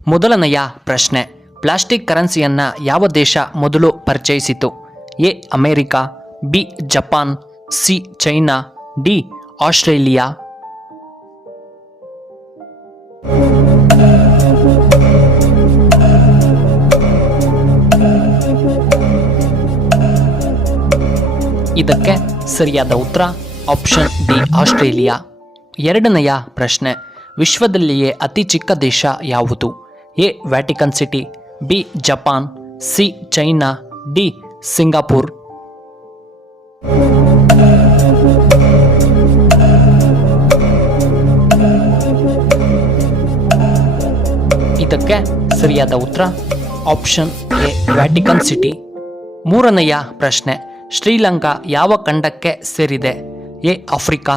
ಮೊದಲನೆಯ ಪ್ರಶ್ನೆ, ಪ್ಲಾಸ್ಟಿಕ್ ಕರೆನ್ಸಿಯನ್ನು ಯಾವ ದೇಶ ಮೊದಲು ಪರಿಚಯಿಸಿತು? A America, B Japan, C China, D Australia. ಇದಕ್ಕೆ ಸರಿಯಾದ ಉತ್ತರ ಆಪ್ಷನ್ ಡಿ ಆಸ್ಟ್ರೇಲಿಯಾ. ಎರಡನೆಯ ಪ್ರಶ್ನೆ, ವಿಶ್ವದಲ್ಲಿಯೇ ಅತಿ ಚಿಕ್ಕ ದೇಶ ಯಾವುದು? A Vatican city, B Japan, C China, D Singapore. ಇದಕ್ಕೆ ಸರಿಯಾದ ಉತ್ತರ ಆಪ್ಷನ್ ಎ ವ್ಯಾಟಿಕನ್ ಸಿಟಿ. ಮೂರನೆಯ ಪ್ರಶ್ನೆ, ಶ್ರೀಲಂಕಾ ಯಾವ ಖಂಡಕ್ಕೆ ಸೇರಿದೆ? A Africa,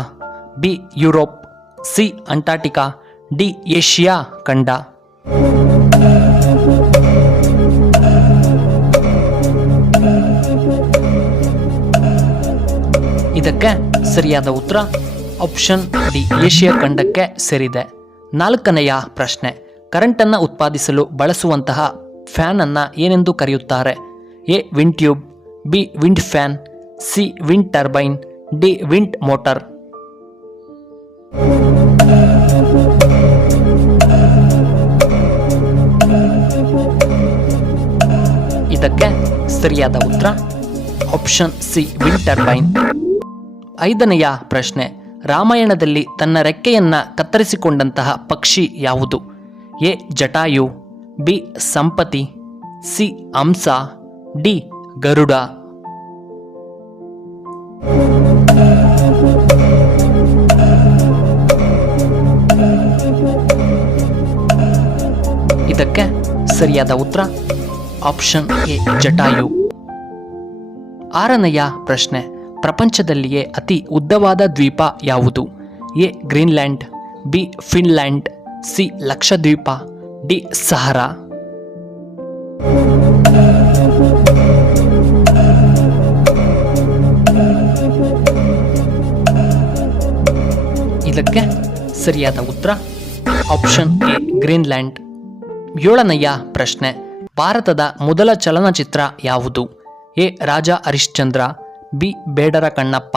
B Europe, C Antarctica, D Asia ಖಂಡ. ಇದಕ್ಕೆ ಸರಿಯಾದ ಉತ್ತರ ಆಪ್ಷನ್ ಡಿ ಏಷ್ಯಾ ಖಂಡಕ್ಕೆ ಸೇರಿದೆ. ನಾಲ್ಕನೆಯ ಪ್ರಶ್ನೆ, ಕರೆಂಟನ್ನು ಉತ್ಪಾದಿಸಲು ಬಳಸುವಂತಹ ಫ್ಯಾನ್ ಅನ್ನು ಏನೆಂದು ಕರೆಯುತ್ತಾರೆ? A wind tube, B wind fan, C wind turbine, D wind motor. ಇದಕ್ಕೆ ಸರಿಯಾದ ಉತ್ತರ ಆಪ್ಷನ್ ಸಿ ವಿಂಡ್ ಟರ್ಬೈನ್. ಐದನೆಯ ಪ್ರಶ್ನೆ, ರಾಮಾಯಣದಲ್ಲಿ ತನ್ನ ರೆಕ್ಕೆಯನ್ನ ಕತ್ತರಿಸಿಕೊಂಡಂತಹ ಪಕ್ಷಿ ಯಾವುದು? A Jatayu, B Sampati, C ಹಂಸ, ಡಿ ಗರುಡ. ಇದಕ್ಕೆ ಸರಿಯಾದ ಉತ್ತರ ಆಪ್ಷನ್ ಎ ಜಟಾಯು. ಆರನೆಯ ಪ್ರಶ್ನೆ, ಪ್ರಪಂಚದಲ್ಲಿಯೇ ಅತಿ ಉದ್ದವಾದ ದ್ವೀಪ ಯಾವುದು? A Greenland, B Finland, C Lakshadweep, D Sahara. ಇದಕ್ಕೆ ಸರಿಯಾದ ಉತ್ತರ ಆಪ್ಷನ್ ಎ ಗ್ರೀನ್ಲ್ಯಾಂಡ್. ಏಳನೆಯ ಪ್ರಶ್ನೆ, ಭಾರತದ ಮೊದಲ ಚಲನಚಿತ್ರ ಯಾವುದು? A Raja Harishchandra, B Bedara Kannappa,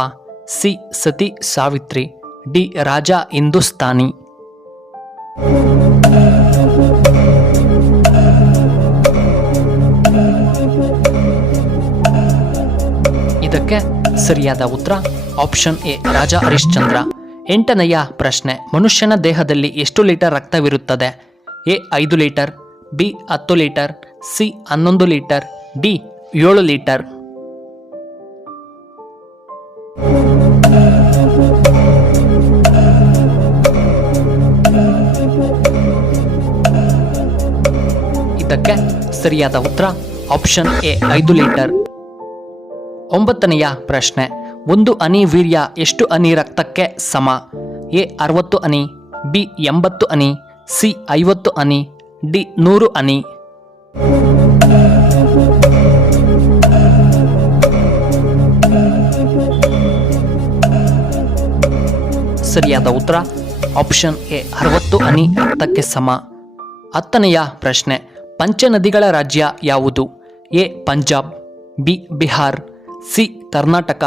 C ಸತಿ ಸಾವಿತ್ರಿ, ಡಿ ರಾಜ ಹಿಂದೂಸ್ತಾನಿ. ಇದಕ್ಕೆ ಸರಿಯಾದ ಉತ್ತರ ಆಪ್ಷನ್ ಎ ರಾಜ ಹರಿಶ್ಚಂದ್ರ. ಎಂಟನೆಯ ಪ್ರಶ್ನೆ, ಮನುಷ್ಯನ ದೇಹದಲ್ಲಿ ಎಷ್ಟು ಲೀಟರ್ ರಕ್ತವಿರುತ್ತದೆ? A 5 litre, B 10 litre, C 11 litre, D 7 litre. ಇದಕ್ಕೆ ಸರಿಯಾದ ಉತ್ತರ ಆಪ್ಷನ್ ಎ 5 ಲೀಟರ್. ಒಂಬತ್ತನೆಯ ಪ್ರಶ್ನೆ, ಒಂದು ಹನಿ ವೀರ್ಯ ಎಷ್ಟು ಹನಿ ರಕ್ತಕ್ಕೆ ಸಮ? A 60 honey, B 80 honey, C 50 honey, D 100 ಹನಿ. ಸರಿಯಾದ ಉತ್ತರ ಆಪ್ಷನ್ ಎ 60 ಹನಿ ರಕ್ತಕ್ಕೆ ಸಮ. ಹತ್ತನೆಯ ಪ್ರಶ್ನೆ, ಪಂಚನದಿಗಳ ರಾಜ್ಯ ಯಾವುದು? A Punjab, B Bihar, C Karnataka,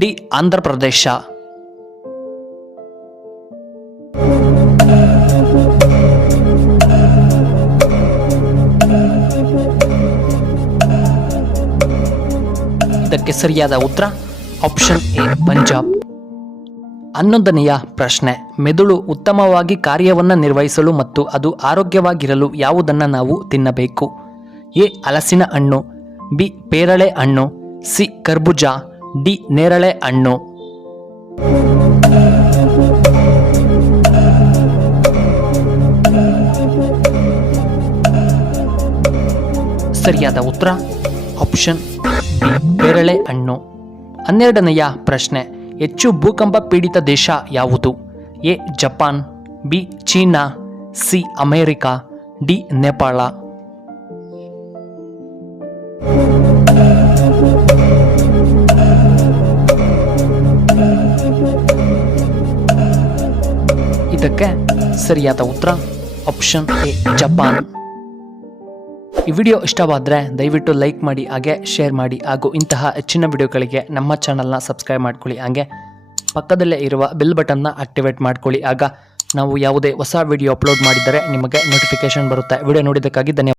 D Andhra Pradesh. ಇದಕ್ಕೆ ಸರಿಯಾದ ಉತ್ತರ ಆಪ್ಷನ್ ಎ ಪಂಜಾಬ್. 11ನೆಯ ಪ್ರಶ್ನೆ, ಮೆದುಳು ಉತ್ತಮವಾಗಿ ಕಾರ್ಯವನ್ನು ನಿರ್ವಹಿಸಲು ಮತ್ತು ಅದು ಆರೋಗ್ಯವಾಗಿರಲು ಯಾವುದನ್ನು ನಾವು ತಿನ್ನಬೇಕು? ಎ ಹಲಸಿನ ಹಣ್ಣು, ಬಿ ಪೇರಳೆ ಹಣ್ಣು, ಸಿ ಕರ್ಬೂಜ, ಡಿ ನೇರಳೆ ಹಣ್ಣು. ಸರಿಯಾದ ಉತ್ತರ ಆಪ್ಷನ್ ಬಿ ಪೇರಳೆ ಹಣ್ಣು. 12ನೆಯ ಪ್ರಶ್ನೆ, ಹೆಚ್ಚು ಭೂಕಂಪ ಪೀಡಿತ ದೇಶ ಯಾವುದು? A Japan, B China, C America, D Nepal. ಇದಕ್ಕೆ ಸರಿಯಾದ ಉತ್ತರ ಆಪ್ಷನ್ ಎ ಜಪಾನ್. ಈ ವಿಡಿಯೋ ಇಷ್ಟವಾದರೆ ದಯವಿಟ್ಟು ಲೈಕ್ ಮಾಡಿ, ಹಾಗೆ ಶೇರ್ ಮಾಡಿ, ಹಾಗೂ ಇಂತಹ ಹೆಚ್ಚಿನ ವಿಡಿಯೋಗಳಿಗೆ ನಮ್ಮ ಚಾನಲ್ನ ಸಬ್ಸ್ಕ್ರೈಬ್ ಮಾಡ್ಕೊಳ್ಳಿ. ಹಾಗೆ ಪಕ್ಕದಲ್ಲೇ ಇರುವ ಬೆಲ್ ಬಟನ್ನ ಆಕ್ಟಿವೇಟ್ ಮಾಡ್ಕೊಳ್ಳಿ. ಆಗ ನಾವು ಯಾವುದೇ ಹೊಸ ವಿಡಿಯೋ ಅಪ್ಲೋಡ್ ಮಾಡಿದರೆ ನಿಮಗೆ ನೋಟಿಫಿಕೇಶನ್ ಬರುತ್ತೆ. ವಿಡಿಯೋ ನೋಡಿದ್ದಕ್ಕಾಗಿ ಧನ್ಯವಾದ.